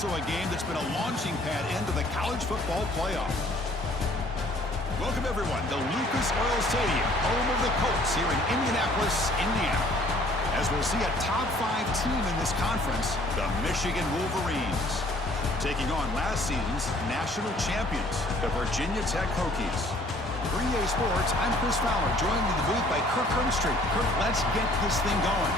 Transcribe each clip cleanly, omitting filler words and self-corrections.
also a game that's been a launching pad into the college football playoff. Welcome, everyone, to Lucas Oil Stadium, home of the Colts here in Indianapolis, Indiana. As we'll see a top-5 team in this conference, the Michigan Wolverines, taking on last season's national champions, the Virginia Tech Hokies. For EA Sports, I'm Chris Fowler, joined in the booth by Kirk Herbstreit. Kirk, let's get this thing going.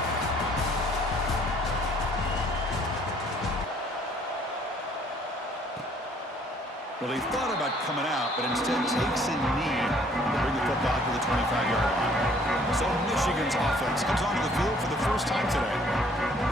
Well, he thought about coming out, but instead takes a knee to bring the football to the 25-yard line. So Michigan's offense comes onto the field for the first time today.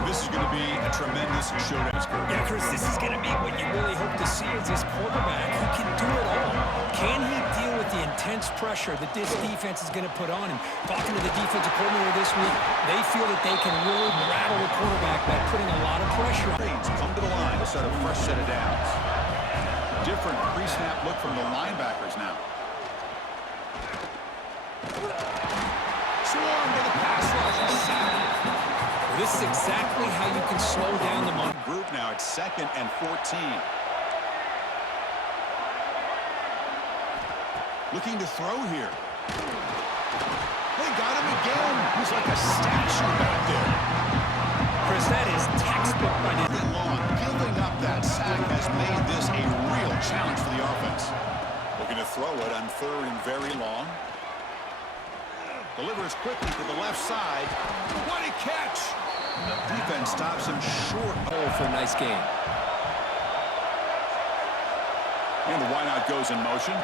This is going to be a tremendous showdown. Yeah, Chris, this is going to be what you really hope to see as this quarterback who can do it all. Can he deal with the intense pressure that this defense is going to put on him? Talking to the defensive coordinator this week, they feel that they can really rattle the quarterback by putting a lot of pressure on him. Come to the line to start a fresh set of downs. Different pre-snap look from the linebackers now. Swarm to the pass rush. Well, this is exactly how you can slow down the money. Group now at 2nd and 14. Looking to throw here. They got him again. He's like a statue back there. Chris, that is textbook by the long. Giving up that sack has made this a real challenge for the offense. Looking to throw it on 3rd and very long. Delivers quickly to the left side. What a catch! Defense stops him short. hole for a nice game. And the wideout goes in motion.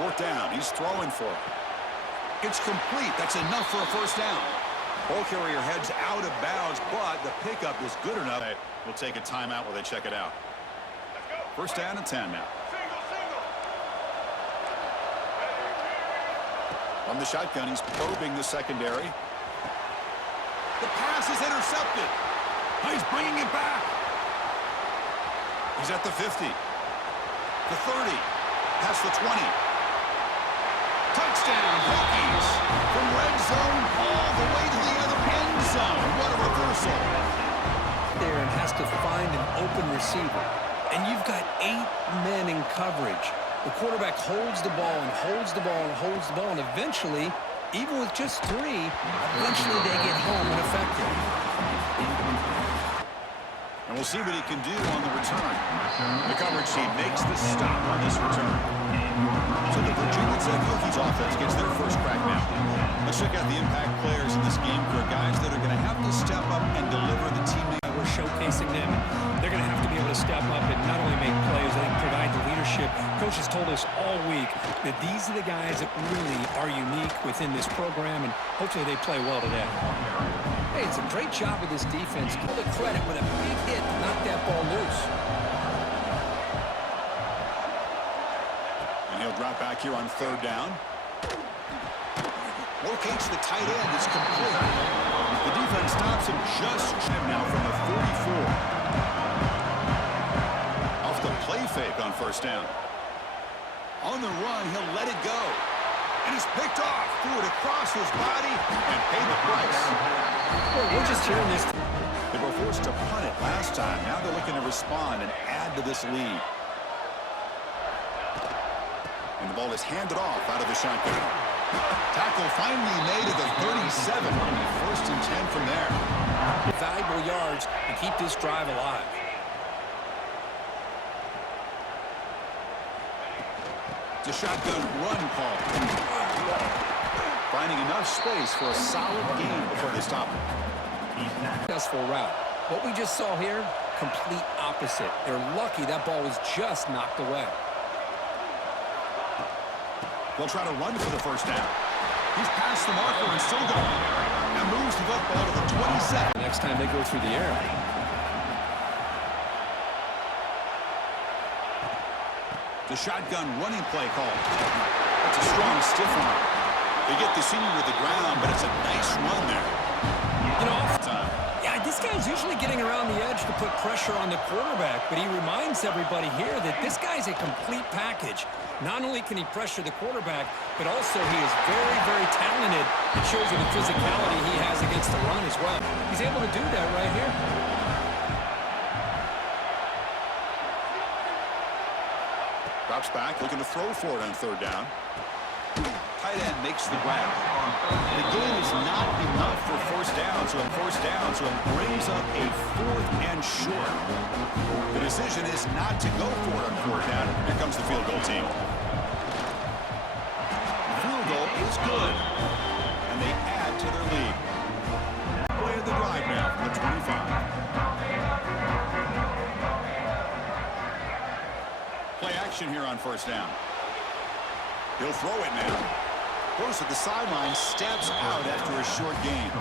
4th down. He's throwing for it. It's complete. That's enough for a first down. Ball carrier heads out of bounds, but the pickup is good enough. We'll take a timeout while they check it out. First down and 10 now. From the shotgun, he's probing the secondary. The pass is intercepted. He's bringing it back. He's at the 50. The 30. Past the 20. Touchdown, Hokies. From red zone all the way to the other end zone. What a reversal. There and has to find an open receiver. And you've got 8 men in coverage. The quarterback holds the ball and holds the ball and holds the ball, and eventually, even with just 3, eventually they get home and effective. And we'll see what he can do on the return. The coverage team makes the stop on this return. So the Virginia Tech Hokies offense gets their first crack now. Let's check out the impact players in this game for guys that are going to have to step up and deliver the team. We're showcasing them. They're going to have to be able to step up and not only make plays, they can provide the leadership. Coach has told us all week that these are the guys that really are unique within this program, and hopefully they play well today. Hey, it's a great job of this defense. Give the credit with a big hit to knock that ball loose. And he'll drop back here on 3rd down. Locates the tight end. It's complete. The defense stops him just now from the 44. Off the play fake on 1st down. On the run, he'll let it go. And he's picked off. Threw it across his body and paid the price. Well, we're just hearing this. They were forced to punt it last time. Now they're looking to respond and add to this lead. And the ball is handed off out of the shotgun. Tackle finally made at the 37. 1st and 10 from there. Valuable yards and keep this drive alive. It's a shotgun run call. Finding enough space for a solid gain before they stop him. Successful route. What we just saw here, complete opposite. They're lucky that ball was just knocked away. They'll try to run for the first down. He's past the marker and still going. And moves the football to the 27. Next time they go through the air. The shotgun running play call. That's a strong stiff arm. They get the senior to the ground, but it's a nice run there. You know, Time. yeah, this guy's usually getting around the edge to put pressure on the quarterback, but he reminds everybody here that this guy's a complete package. Not only can he pressure the quarterback, but also he is very, very talented. It shows you the physicality he has against the run as well. He's able to do that right here. Drops back, looking to throw for it on third down. Tight end makes the grab. The gain is not enough for first down, so it brings up a 4th and short. The decision is not to go for it on 4th down. Here comes the field goal team. The field goal is good, and they add to their lead. Play of the drive now from the 25. Play action here on first down. He'll throw it now. Goes to the sideline, steps out after a short gain.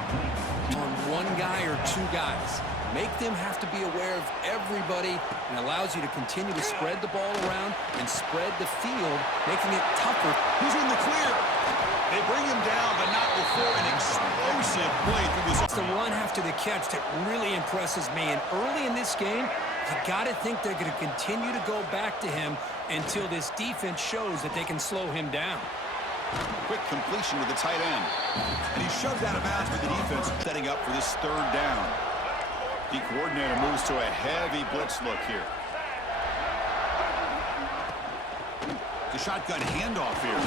On one guy or two guys. Make them have to be aware of everybody and allows you to continue to spread the ball around and spread the field, making it tougher. He's in the clear. They bring him down, but not before an explosive play through this. It's the run after the catch that really impresses me. And early in this game, you got to think they're going to continue to go back to him until this defense shows that they can slow him down. Quick completion to the tight end. And he shoved out of bounds with the defense setting up for this third down. The coordinator moves to a heavy blitz look here. The shotgun handoff here.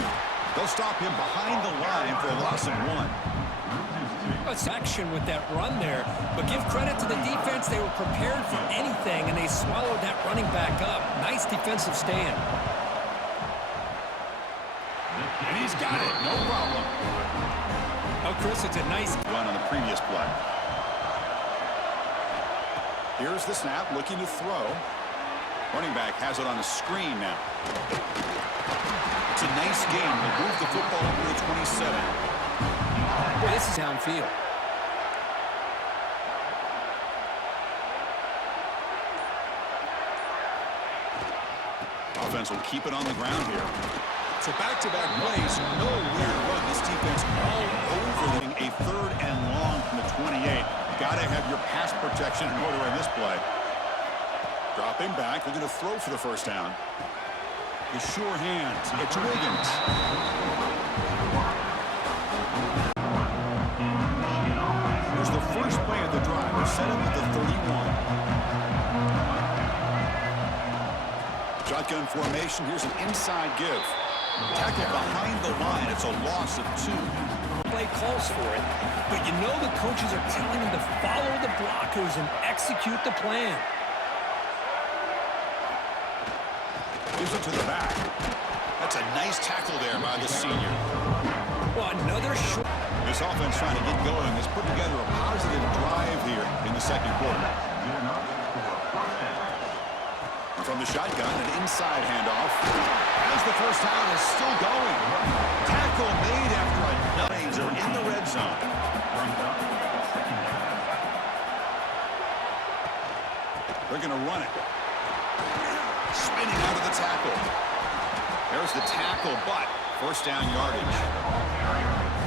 They'll stop him behind the line for a loss of 1. It's action with that run there, but give credit to the defense. They were prepared for anything, and they swallowed that running back up. Nice defensive stand. And he's got it, no problem. Oh, Chris, it's a nice run on the previous play. Here's the snap, looking to throw. Running back has it on a screen now. It's a nice game. They move the football over to 27. Boy, this is downfield. Offense will keep it on the ground here. So back-to-back plays, no weird run. This defense all over them. A 3rd and long from the 28. Got to have your pass protection in order in this play. Dropping back, looking to throw for the first down. The sure hands. It's Wiggins. Here's the first play of the drive. They're set up at the 31. Shotgun formation. Here's an inside give. Tackle behind the line. It's a loss of 2. Play calls for it, but you know the coaches are telling them to follow the blockers and execute the plan. Gives it to the back. That's a nice tackle there by the senior. Well, another short. This offense trying to get going has put together a positive drive here in the second quarter. From the shotgun, an inside handoff. As the first down is still going. Tackle made after a nines are in the red zone. They're going to run it. Spinning out of the tackle. There's the tackle, but first down yardage.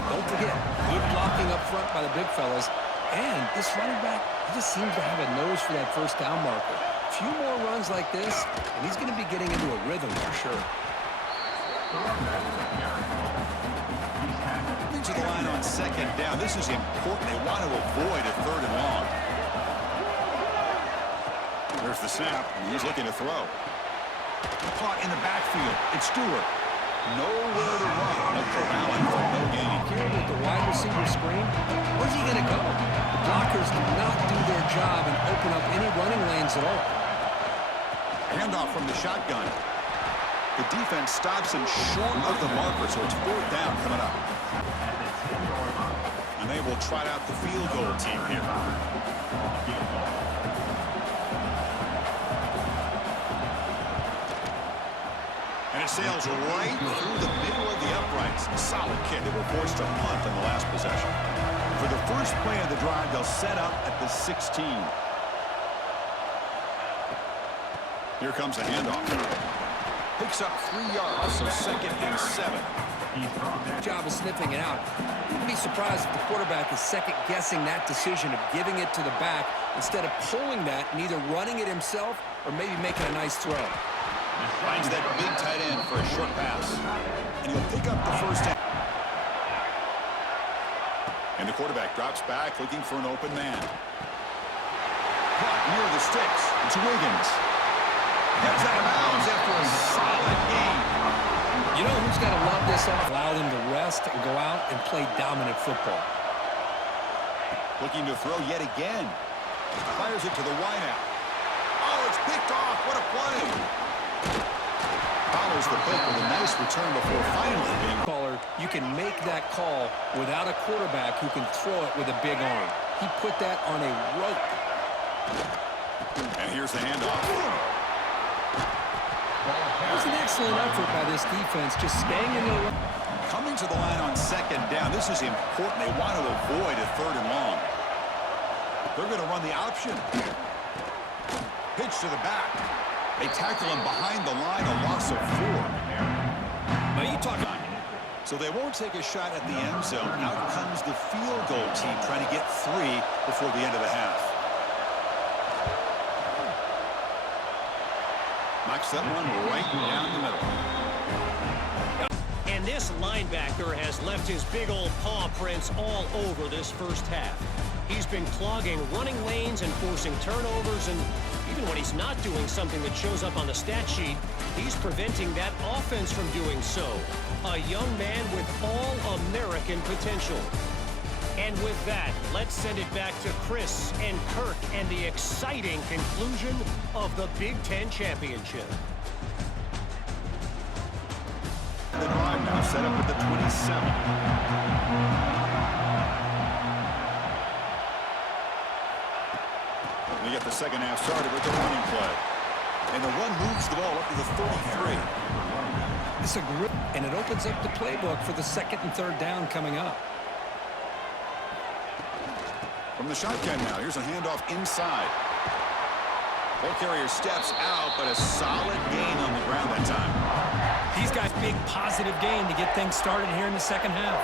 Don't forget, good blocking up front by the big fellas. And this running back, he just seems to have a nose for that first down marker. A few more runs like this, and he's going to be getting into a rhythm for sure. Moving to the line on second down. This is important. They want to avoid a 3rd and long. There's the snap, and he's looking to throw. Caught in the backfield. It's Stewart. Nowhere to run. No corralling for no gain. Here with the wide receiver screen, where's he going to go? The blockers do not do their job and open up any running lanes at all. Handoff from the shotgun. The defense stops him short of the marker, so it's 4th down coming up. And they will trot out the field goal team here. And it sails right through the middle of the uprights. Solid kick. They were forced to punt on the last possession. For the first play of the drive, they'll set up at the 16. Here comes a handoff. Picks up 3 yards, so 2nd and 7. Job of sniffing it out. I'd be surprised if the quarterback is second-guessing that decision of giving it to the back instead of pulling that and either running it himself or maybe making a nice throw. Finds that big tight end for a short pass. And he'll pick up the first down. And the quarterback drops back, looking for an open man. Caught near the sticks. It's Wiggins. Heads out of bounds after a solid game. You know who's got to love this off? Allow them to rest and go out and play dominant football. Looking to throw yet again. Fires it to the wideout. Oh, it's picked off. What a play. Follows the pick with a nice return before finally being... Caller, you can make that call without a quarterback who can throw it with a big arm. He put that on a rope. And here's the handoff. That was an excellent effort by this defense, just staying in their... Coming to the line on second down. This is important. They want to avoid a third and long. They're going to run the option. Pitch to the back. They tackle him behind the line, a loss of 4. Now you talk about... So they won't take a shot at the end zone. Out comes the field goal team trying to get 3 before the end of the half. Knocks that one right down the middle. And this linebacker has left his big old paw prints all over this first half. He's been clogging running lanes and forcing turnovers, and even when he's not doing something that shows up on the stat sheet, he's preventing that offense from doing so. A young man with all-American potential. And with that, let's send it back to Chris and Kirk and the exciting conclusion of the Big Ten Championship. The drive now set up at the 27. We get the second half started with the running play. And the run moves the ball up to the 33. It's a grip, and it opens up the playbook for the second and third down coming up. From the shotgun now, here's a handoff inside. Ball carrier steps out, but a solid gain on the ground that time. These guys, big positive gain to get things started here in the second half.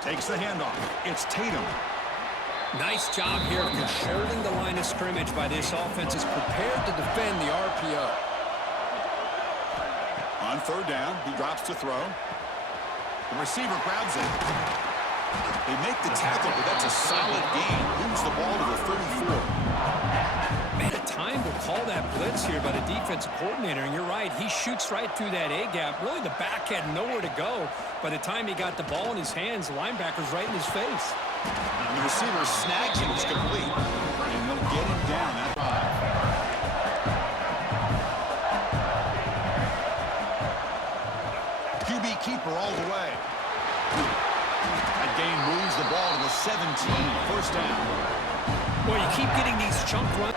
Takes the handoff. It's Tatum. Nice job here of controlling the line of scrimmage by this offense. Is prepared to defend the RPO. On third down, he drops to throw. The receiver grabs it. They make the tackle, but that's a solid gain. Moves the ball to the 34. Man, time to call that blitz here by the defensive coordinator, and you're right, he shoots right through that A-gap. Really, the back had nowhere to go. By the time he got the ball in his hands, the linebacker's right in his face. And the receiver snags him. It's complete. And they'll get him down that drive. QB keeper all the way. That gain moves the ball to the 17. First down. Well, you keep getting these chunk runs.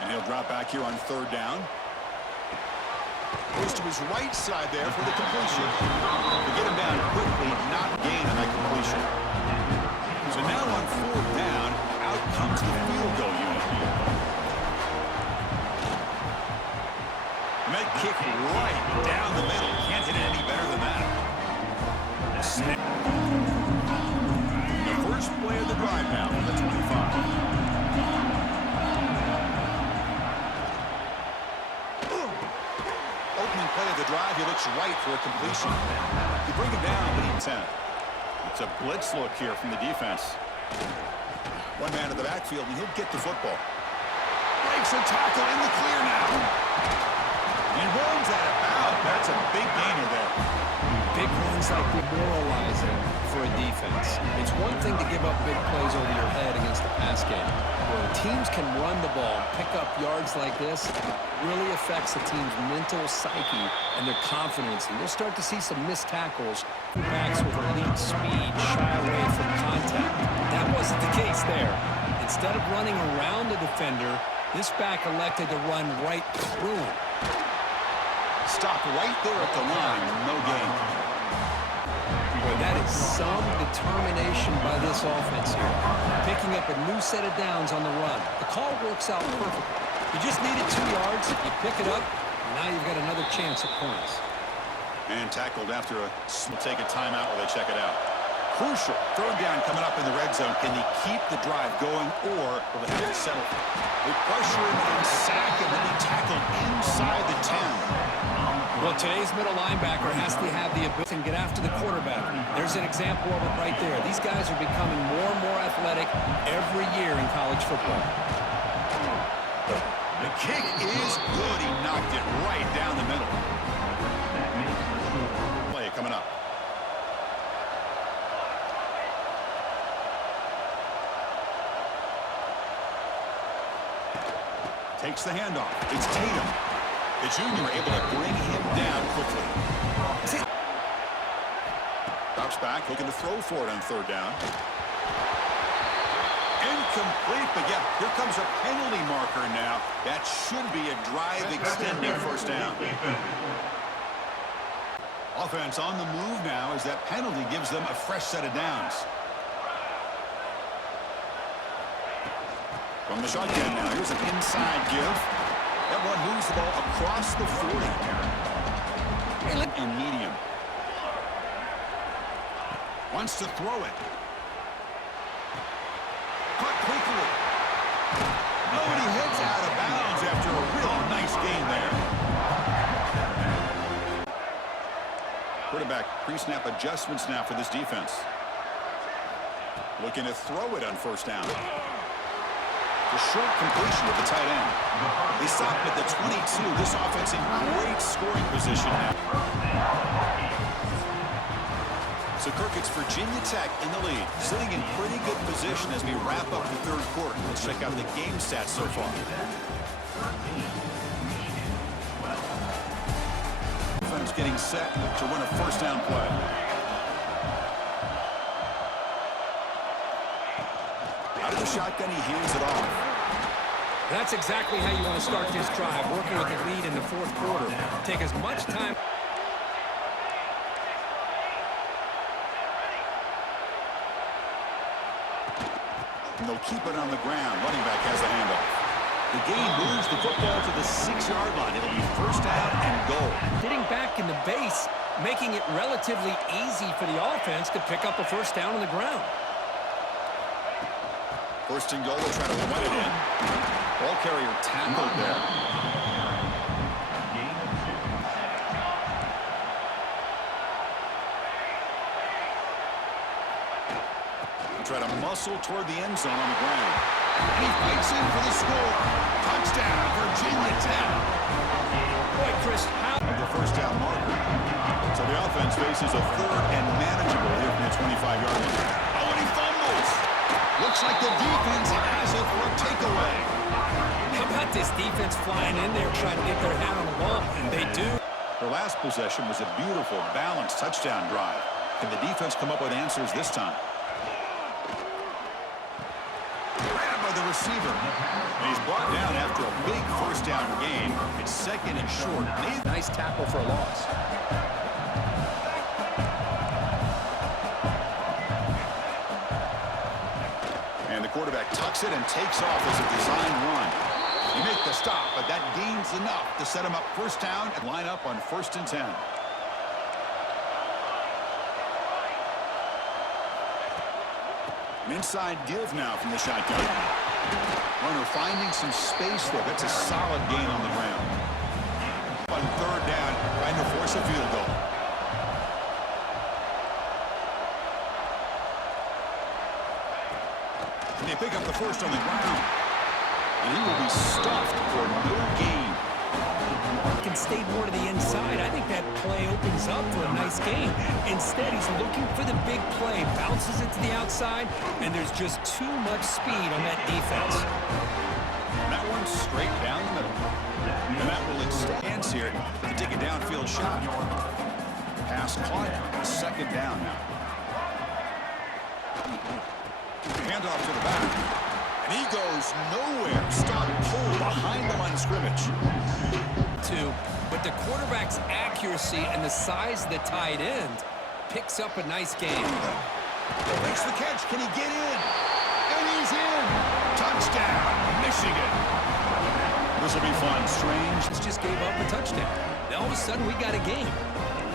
And he'll drop back here on third down. Goes to his right side there for the completion. To get him down quickly, not gain on that completion. So now on fourth down, out comes the field goal unit. And that kick right down the middle. Can't hit it any better than that. Snap. The first play of the drive now from the 25. Play of the drive, he looks right for a completion. You bring him down, but he's 10. It's a blitz look here from the defense. One man in the backfield, and he'll get the football. Breaks a tackle in the clear now. And runs out of bounds. That's a big gainer there. Big runs like demoralizing for a defense. It's one thing to give up big plays over your head against the pass game. When teams can run the ball and pick up yards like this, it really affects the team's mental psyche and their confidence. And you'll start to see some missed tackles. Backs with elite speed shy away from contact. That wasn't the case there. Instead of running around the defender, this back elected to run right through him. Stopped right there at the line. No gain. Boy, that is some determination by this offense here. Picking up a new set of downs on the run. The call works out perfectly. You just needed 2 yards. You pick it up. And now you've got another chance at points. And tackled after we'll take a timeout while they check it out. Crucial. Third down coming up in the red zone. Can he keep the drive going, or will they have to settle? They pressure him and sack him, and he tackled inside the 10. Well, today's middle linebacker has to have the ability to get after the quarterback. There's an example of it right there. These guys are becoming more and more athletic every year in college football. The kick is good. He knocked it right down the middle. Play coming up. Takes the handoff. It's Tatum. The junior able to bring him down quickly. Drops back, looking to throw for it on third down. Incomplete, but yeah, here comes a penalty marker now. That should be a drive-extending first down. Offense on the move now as that penalty gives them a fresh set of downs. From the shotgun now, here's an inside give. That one moves the ball across the 40. And medium. Wants to throw it. Caught quickly. Oh, and he heads out of bounds after a real nice gain there. Quarterback pre-snap adjustments now for this defense. Looking to throw it on first down. The short completion with the tight end. They stop at the 22. This offense in great scoring position now. So, Kirk, it's Virginia Tech in the lead, sitting in pretty good position as we wrap up the third quarter. Let's check out the game stats so far. Defense getting set to win a first down play. Out of the shotgun, he hands it off. That's exactly how you want to start this drive, working with the lead in the fourth quarter. Take as much time. And they'll keep it on the ground. Running back has a handoff. The gain moves the football to the 6-yard line. It'll be first down and goal. Getting back in the base, making it relatively easy for the offense to pick up a first down on the ground. First and goal, they'll try to run it in. Ball carrier tackled there. Try to muscle toward the end zone on the ground. And he fights in for the score. Touchdown, Virginia Tech. Boy, Chris, how... The first down marker. So the offense faces a third and manageable here from the 25-yard line. Oh, and he fumbles. Looks like the defense has it for a takeaway. How about this defense flying in there trying to get their hand on the ball? They do. Their last possession was a beautiful, balanced touchdown drive. Can the defense come up with answers this time? The receiver. And he's brought down after a big first down gain. It's second and short. Nice tackle for a loss. And the quarterback tucks it and takes off as a design run. You make the stop, but that gains enough to set him up first down and line up on 1st and 10. An inside give now from the shotgun. Runner finding some space there. That's a solid gain on the ground. On third down, trying to force a field goal. And they pick up the first on the ground. And he will be stuffed for no gain. Can stay more to the inside. I think that play opens up for a nice game. Instead, he's looking for the big play. Bounces it to the outside, and there's just too much speed on that defense. That one's straight down the middle. And that will extend here to take a downfield shot. Pass caught. Second down now. Handoff to the back. And he goes nowhere. Stop pull behind the line of scrimmage. But the quarterback's accuracy and the size of the tight end picks up a nice game. Makes the catch. Can he get in? And he's in. Touchdown, Michigan. This will be fun. Strange. Just gave up a touchdown. Now all of a sudden we got a game.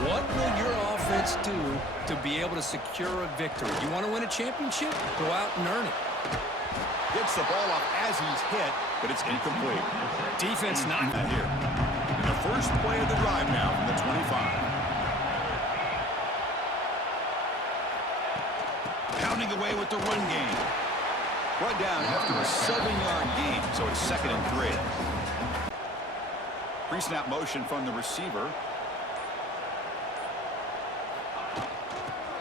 What will your offense do to be able to secure a victory? You want to win a championship? Go out and earn it. Gets the ball up as he's hit, but it's incomplete. Defense not here. first play of the drive now from the 25. Pounding away with the run game. Brought down after a 7-yard gain, so it's 2nd and 3. Pre-snap motion from the receiver.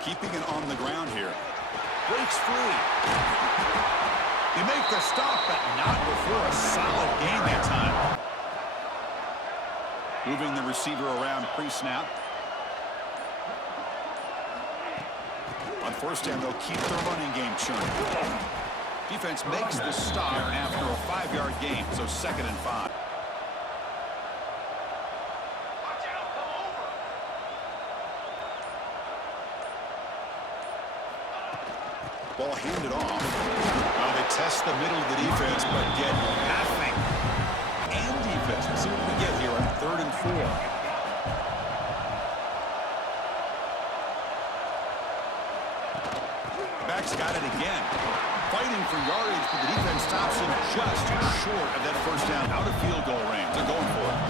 Keeping it on the ground here. Breaks free. They make the stop, but not before a solid gain that time. Moving the receiver around pre-snap. On first down, they'll keep the running game churning. Defense makes the stop after a 5-yard gain, so 2nd and 5. Ball handed off. Now they test the middle of the defense, but get nothing. And defense. Let's see what we get here on 3rd and 4. Back's got it again. Fighting for yardage, but the defense stops him just short of that first down out of field goal range. They're going for it.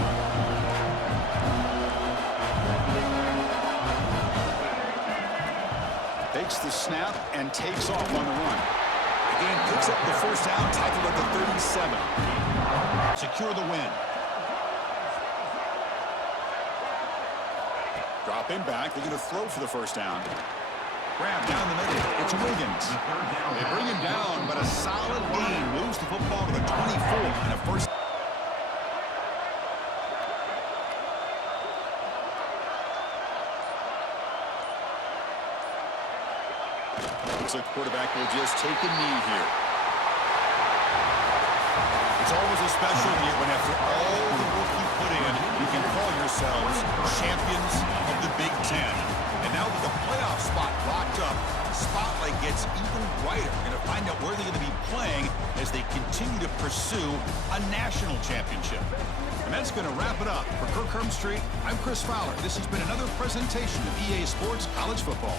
Takes the snap and takes off on the run. Again, picks up the first down, tackled at the 37. Secure the win. Dropping back, looking to throw for the first down. Grab down the middle. It's Wiggins. They bring him down, but a solid gain moves the football to the 24 and a first. Looks like the quarterback will just take a knee here. It's always a special year when after all the work you put in, you can call yourselves champions of the Big Ten. And now with the playoff spot locked up, the spotlight gets even brighter. We're going to find out where they're going to be playing as they continue to pursue a national championship. And that's going to wrap it up. For Kirk Herbstreit, I'm Chris Fowler. This has been another presentation of EA Sports College Football.